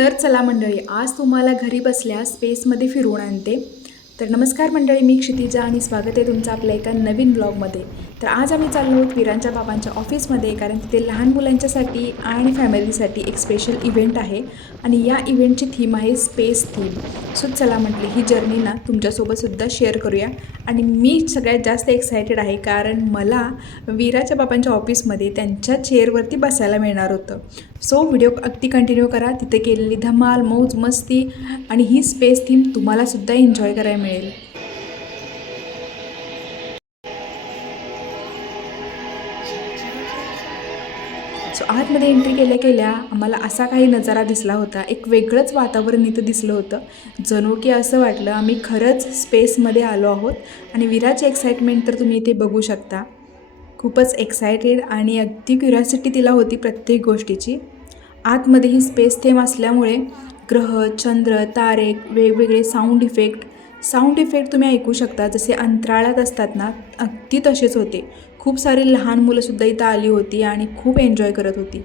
तर चला मंडळी, आज तुम्हाला घरी बसल्या स्पेसमध्ये फिरवून आणते। तर नमस्कार मंडळी, मी क्षितिजा आणि स्वागत आहे तुमचं आपल्या एका नवीन ब्लॉगमध्ये। तर आज आम्ही चाललो आहोत विरांच्या बाबांच्या ऑफिसमध्ये, कारण तिथे लहान मुलांच्यासाठी आणि फॅमिलीसाठी एक स्पेशल इव्हेंट आहे आणि या इव्हेंटची थीम आहे स्पेस थीम। सो चला म्हटले ही जर्नी ना तुमच्यासोबतसुद्धा शेअर करूया। आणि मी सगळ्यात जास्त एक्सायटेड आहे, कारण मला विराच्या बाबांच्या ऑफिसमध्ये त्यांच्या चेअरवरती बसायला मिळणार होतं। सो व्हिडिओ अगदी कंटिन्यू करा, तिथे केलेली धमाल मौज मस्ती आणि ही स्पेस थीम तुम्हालासुद्धा एन्जॉय करायला मिळेल। सो आतमध्ये एंट्री केल्या आम्हाला असा काही नजारा दिसला होता, एक वेगळंच वातावरण इथं दिसलं होतं। जणू की असं वाटलं आम्ही खरंच स्पेसमध्ये आलो आहोत। आणि विराची एक्साइटमेंट तर तुम्ही इथे बघू शकता, खूपच एक्सायटेड आणि अगदी क्युरिओसिटी तिला होती प्रत्येक गोष्टीची। आतमध्ये ही स्पेस थीम असल्यामुळे ग्रह, चंद्र, तारे, वेगवेगळे साऊंड इफेक्ट तुम्ही ऐकू शकता, जसे अंतराळात असतात ना, अगदी तसेच होते। खूप सारी लहान मुलंसुद्धा इथं आली होती आणि खूप एन्जॉय करत होती।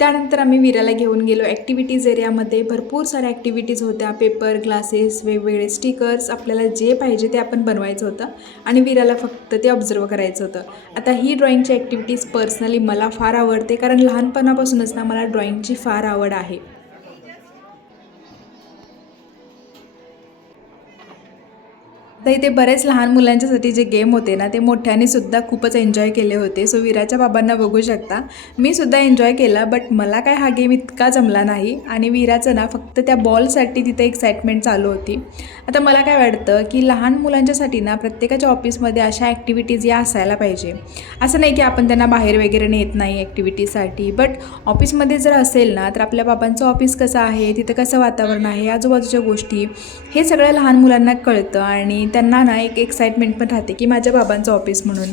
त्यानंतर आम्ही विराला घेऊन गेलो ॲक्टिव्हिटीज एरियामध्ये। भरपूर साऱ्या ॲक्टिव्हिटीज होत्या, पेपर, ग्लासेस, वेगवेगळे स्टिकर्स, आपल्याला जे पाहिजे ते आपण बनवायचं होतं आणि विराला फक्त ते ऑब्झर्व करायचं होतं। आता ही ड्रॉइंगची ॲक्टिव्हिटीज पर्सनली मला फार आवडते, कारण लहानपणापासूनच ना मला ड्रॉइंगची फार आवड आहे। तर इथे बरेच लहान मुलांच्यासाठी जे गेम होते ना, ते मोठ्यांनी सुद्धा खूपच एन्जॉय केले होते। सो विराच्या बाबांना बघू शकता, मी सुद्धा एन्जॉय केला, बट मला काय हा गेम इतका जमला नाही। आणि विराचं ना फक्त त्या बॉलसाठी तिथे एक्साइटमेंट चालू होती। आता मला काय वाटतं की लहान मुलांच्यासाठी ना प्रत्येकाच्या ऑफिसमध्ये अशा ॲक्टिव्हिटीज या असायला पाहिजे। असं नाही की आपण त्यांना बाहेर वगैरे नेत नाही ॲक्टिव्हिटीसाठी, बट ऑफिसमध्ये जर असेल ना, तर आपल्या बाबांचं ऑफिस कसं आहे, तिथं कसं वातावरण आहे, आजूबाजूच्या गोष्टी, हे सगळं लहान मुलांना कळतं आणि त्यांना ना एक एक्साइटमेंट पण राहते की माझ्या बाबांचं ऑफिस म्हणून।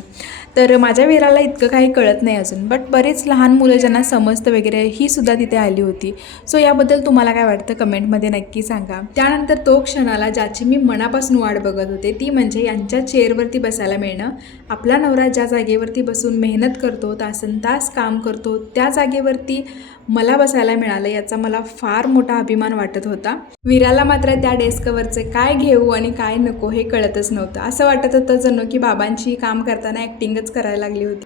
तर माझ्या विराला इतकं काही कळत नाही अजून, बट बरेच लहान मुलं ज्यांना समजतं वगैरे ही सुद्धा तिथे आली होती। सो याबद्दल तुम्हाला काय वाटतं कमेंटमध्ये नक्की सांगा। त्यानंतर तो क्षण आला ज्याची मी मनापासून वाट बघत होते, ती म्हणजे यांच्या चेअरवरती बसायला मिळणं। आपला नवरा ज्या जागेवरती बसून मेहनत करतो, तासनतास काम करतो, त्या जागेवरती मला बसायला मिळालं, याचा मला फार मोठा अभिमान वाटत होता। विराला मात्र त्या डेस्कवरचे काय घेऊ आणि काय नको हे कळतच नव्हतं। असं वाटत होतं जणू की बाबांची काम करताना ॲक्टिंगच करायला लागली होती।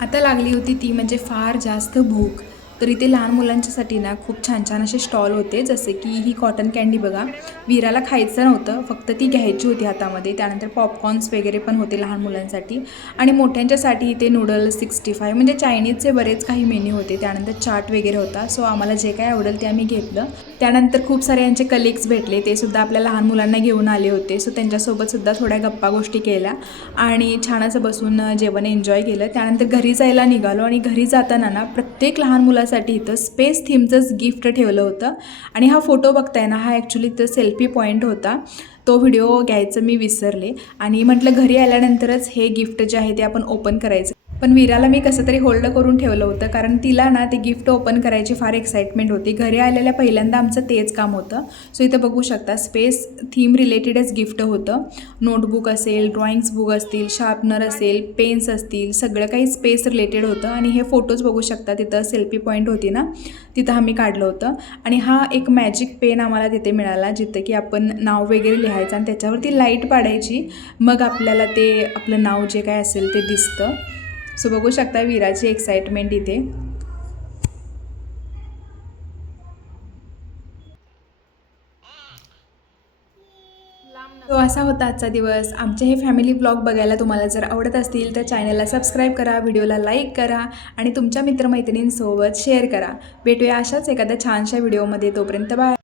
आता लागली होती ती म्हणजे फार जास्त भूक। तर इथे लहान मुलांच्यासाठी ना खूप छान छान असे स्टॉल होते, जसे की ही कॉटन कँडी बघा, विराला खायचं नव्हतं, फक्त ती घ्यायची होती हातामध्ये। त्यानंतर पॉपकॉर्न्स वगैरे पण होते लहान मुलांसाठी, आणि मोठ्यांच्यासाठी इथे नूडल्स, 65 म्हणजे चायनीजचे बरेच काही मेन्यू होते। त्यानंतर चाट वगैरे होता। सो आम्हाला जे काय आवडेल ते आम्ही घेतलं। त्यानंतर खूप सारे यांचे कलिग्स भेटले, ते सुद्धा आपल्या लहान मुलांना घेऊन आले होते। सो त्यांच्यासोबतसुद्धा थोड्या गप्पा गोष्टी केल्या आणि छान असं बसून जेवण एन्जॉय केलं। त्यानंतर घरी जायला निघालो आणि घरी जाताना ना प्रत्येक लहान मुलासाठी इथं स्पेस थीमचंच गिफ्ट ठेवलं होतं। आणि हा फोटो बघताय ना, हा ॲक्च्युली तर सेल्फी पॉईंट होता। तो व्हिडिओ घ्यायचं मी विसरले आणि म्हटलं घरी आल्यानंतरच हे गिफ्ट जे आहे ते आपण ओपन करायचं। पण विराला मी कसं तरी होल्ड करून ठेवलं होतं, कारण तिला ना ते गिफ्ट ओपन करायची फार एक्साइटमेंट होती। घरी आलेल्या पहिल्यांदा आमचं तेच काम होतं। सो इथं बघू शकता स्पेस थीम रिलेटेडच गिफ्ट होतं। नोटबुक असेल, ड्रॉइंग्स बुक असतील, शार्पनर असेल, पेन्स असतील, सगळं काही स्पेस रिलेटेड होतं। आणि हे फोटोज बघू शकता, तिथं सेल्फी पॉईंट होती ना, तिथं आम्ही काढलं होतं। आणि हा एक मॅजिक पेन आम्हाला तिथे मिळाला, जिथं की आपण नाव वगैरे लिहायचं आणि त्याच्यावरती लाईट पाडायची, मग आपल्याला ते आपलं नाव जे काय असेल ते दिसतं। सो बघू शकता विराची एक्साइटमेंट इथे। तो असा होता आजचा दिवस। आमचे हे फॅमिली ब्लॉग बघायला तुम्हाला जर आवडत असतील तर चॅनलला सबस्क्राईब करा, व्हिडिओला लाईक करा आणि तुमच्या मित्रमैत्रिणींसोबत शेअर करा। भेटूया अशाच एखाद्या छानशा व्हिडिओमध्ये, तोपर्यंत बाय।